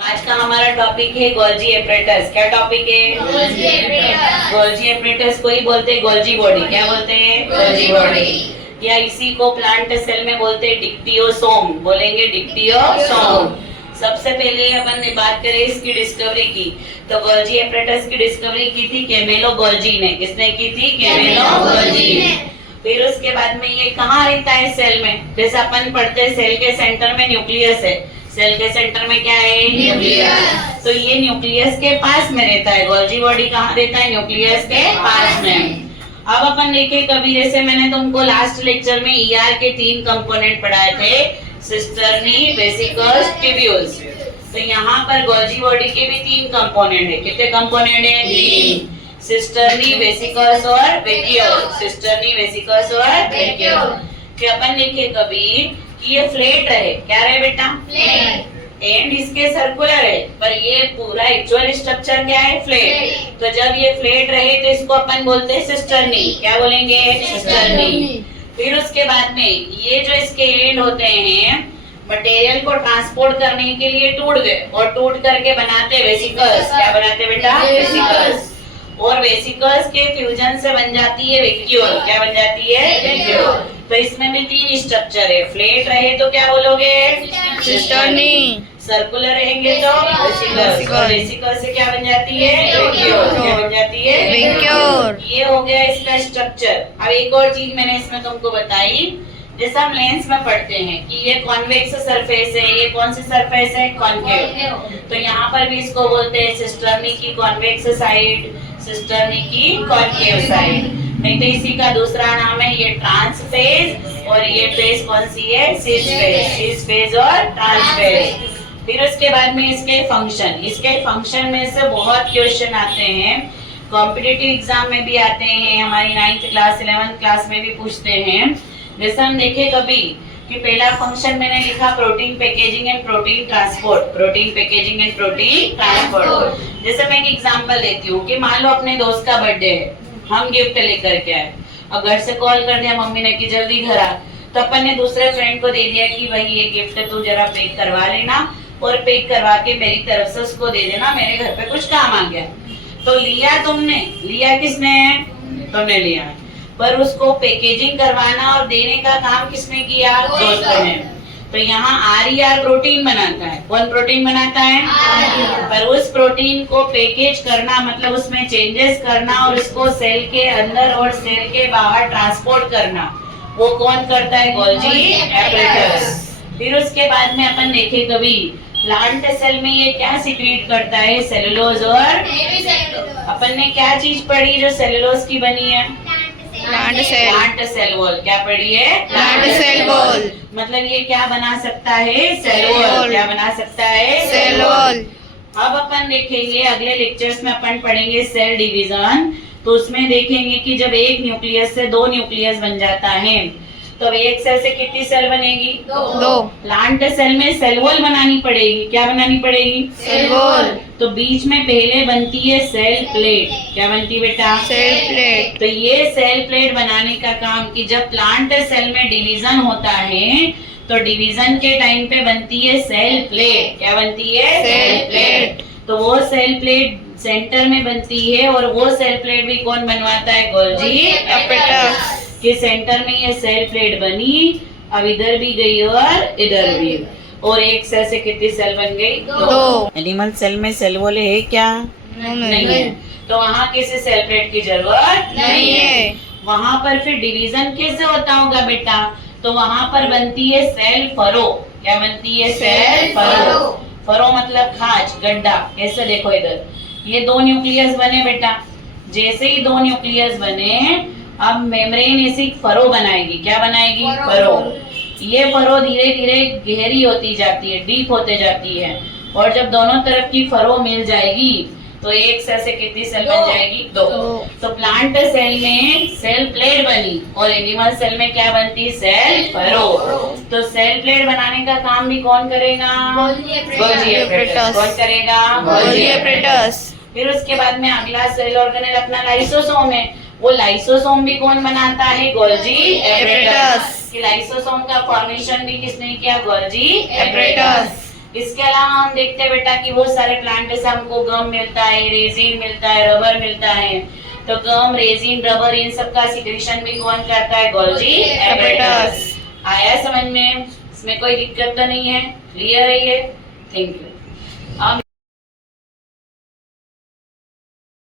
आज का हमारा टॉपिक है गोल्जी एपरेटस। क्या टॉपिक है? Golgi apparatus. गोल्जी एपरेटस को ही बोलते हैं गोल्जी बॉडी। क्या बोलते हैं? Golgi body. या इसी को प्लांट सेल में बोलते हैं डिक्टियोसोम। बोलेंगे डिक्टियोसोम। सबसे पहले अपन ने बात करें इसकी डिस्कवरी की, तो गोल्जी एपरेटस की डिस्कवरी की थी कैमेलो गोल्जी ने। किसने की थी? कैमेलो गोल्जी ने। फिर उसके बाद में ये कहाँ रहता है? सेल में। जैसे अपन पढ़ते हैं सेल के सेंटर में न्यूक्लियस है। सेल के सेंटर में क्या है? न्यूक्लियस। तो ये न्यूक्लियस के पास में रहता है। गोल्जी बॉडी कहाँ रहता है? न्यूक्लियस के पास में। अब अपन देखे कभी, जैसे मैंने तुमको लास्ट लेक्चर में ईआर के 3 कंपोनेंट पढ़ाए थे, सिस्टर्नी, वेसिकल्स, ट्यूब्यूल्स। तो यहाँ पर गोल्जी बॉडी के भी 3 कंपोनेंट है। कितने कंपोनेंट है? 3। सिस्टर्नी, वेसिकल्स और वैक्यूल। सिस्टर्नी, वेसिकल्स और वैक्यूल। फिर अपन देखे कभी कि ये फ्लैट रहे। क्या रहे बेटा? फ्लैट। एंड इसके सर्कुलर है, पर ये पूरा एक्चुअल स्ट्रक्चर क्या है? फ्लैट। तो जब ये फ्लैट रहे तो इसको अपन बोलते हैं सिस्टर्नी। क्या बोलेंगे? सिस्टर्नी। फिर उसके बाद में ये जो इसके एंड होते हैं, मटेरियल को ट्रांसपोर्ट करने के लिए टूट गए और टूट करके बनाते वेसिकल्स। क्या बनाते बेटा? वेसिकल्स। और वेसिकल्स के फ्यूजन से बन जाती है वैक्यूल। क्या बन जाती है? वैक्यूल। तो इसमें भी 3 स्ट्रक्चर है। फ्लैट रहे तो क्या बोलोगे? सिस्टर्नी। सर्कुलर रहेंगे तो वेसिकल्स। और वेसिकल से क्या बन जाती है? वैक्यूल। क्या बन जाती है? वैक्यूल। ये हो गया इसका स्ट्रक्चर। अब एक और चीज मैंने इसमें तुमको बताई, जैसे हम लेंस में पढ़ते हैं कि ये कॉन्वेक्स सरफेस है, ये कौन सी सरफेस है? कॉन्केव। तो यहाँ पर भी इसको बोलते हैं सिस्टर्नी की कॉन्वेक्स साइड, सिस्टर्नी की कॉन्केव साइड। नहीं तो इसी का दूसरा नाम है ये ट्रांस फेज, और ये फेज कौन सी है? सिस फेज। सिस फेज और ट्रांस फेज। फिर उसके बाद में इसके फंक्शन में से बहुत क्वेश्चन आते हैं, कॉम्पिटिटिव एग्जाम में भी आते हैं, हमारी 9th क्लास 11th क्लास में भी पूछते हैं। जैसे हम देखे कभी कि पहला फंक्शन मैंने लिखा protein packaging and protein transport. Protein packaging and protein transport. जैसे मैं एक एग्जांपल देती हूँ कि मान लो अपने दोस्त का बर्थडे है, हम गिफ्ट लेकर के आए, और घर से कॉल कर दिया मम्मी ने कि जल्दी घर आ, तो अपन ने दूसरे फ्रेंड को दे दिया कि भाई ये गिफ्ट तू जरा पैक करवा लेना, और पैक करवा के मेरी तरफ से उसको दे देना, मेरे घर पे कुछ काम आ गया। तो लिया तुमने, लिया किसने? तुमने लिया। पर उसको पैकेजिंग करवाना और देने का काम किसने किया? दोस्त ने। तो यहाँ आर प्रोटीन बनाता है। कौन प्रोटीन बनाता है? पर उस प्रोटीन को पैकेज करना मतलब उसमें चेंजेस करना और उसको सेल के अंदर और सेल के बाहर ट्रांसपोर्ट करना, वो कौन करता है? Golgi apparatus. फिर उसके बाद में अपन देखे कभी प्लांट सेल में ये क्या सीक्रेट करता है? सेलुलोज। और अपन ने क्या चीज पढ़ी जो सेलुलोज की बनी है? Plant cell. Plant cell wall. क्या पढ़ी है? Plant cell wall. मतलब ये क्या बना सकता है? Cell wall. क्या बना सकता है? Cell wall. अब अपन देखेंगे अगले लेक्चर्स में अपन पढ़ेंगे सेल डिवीजन। तो उसमें देखेंगे कि जब एक न्यूक्लियस से 2 न्यूक्लियस बन जाता है, तो एक सेल से कितनी सेल बनेगी? 2। प्लांट सेल में सेल वॉल बनानी पड़ेगी। क्या बनानी पड़ेगी? Cell wall. तो बीच में पहले बनती है सेल प्लेट। क्या बनती है बेटा? Cell plate. तो ये सेल प्लेट बनाने का काम कि जब प्लांट सेल में डिवीजन होता है तो डिवीजन के टाइम पे बनती है सेल प्लेट। क्या बनती है? Cell plate. तो वो सेल प्लेट सेंटर में बनती है, और वो सेल प्लेट भी कौन बनवाता है? Golgi apparatus. के सेंटर में ये सेल प्लेट बनी। अब इधर भी गई और इधर भी, और एक सेल से कितनी सेल बन गई? 2। एनिमल सेल में सेल वॉल है क्या? नहीं है। तो वहाँ किसी सेल प्लेट की जरूरत नहीं है। वहाँ पर फिर डिवीजन कैसे होता होगा बेटा? तो वहाँ पर बनती है सेल फरो। क्या बनती है? Cell furrow. फरो मतलब खाज, गड्ढा। कैसे देखो इधर, ये 2 न्यूक्लियस बने बेटा। जैसे ही 2 न्यूक्लियस बने, अब मेम्ब्रेन ऐसी फरो बनाएगी। क्या बनाएगी? फरो। ये फरो धीरे धीरे गहरी होती जाती है, डीप होते जाती है, और जब दोनों तरफ की फरो मिल जाएगी तो एक सेल से कितनी सेल बन जाएगी? 2। तो प्लांट सेल में सेल प्लेट बनी, और एनिमल सेल में क्या बनती? Cell furrow. तो सेल प्लेट बनाने का काम भी कौन करेगा? Golgi apparatus. कौन करेगा? Golgi apparatus. फिर उसके बाद में अगला सेल ऑर्गेनेल अपना लाइसोसोम है। वो लाइसोसोम भी कौन बनाता है? Golgi apparatus. लाइसोसोम का फॉर्मेशन भी किसने किया? Golgi apparatus. इसके अलावा हम देखते हैं बेटा कि बहुत सारे प्लांट जैसे हमको गम मिलता है, रेजिन मिलता है, रबर मिलता है। तो गम, रेजिन, रबर इन सब का सिक्रेशन भी कौन करता है? Golgi apparatus. आया समझ में? इसमें कोई दिक्कत तो नहीं है? क्लियर है ये? Thank you.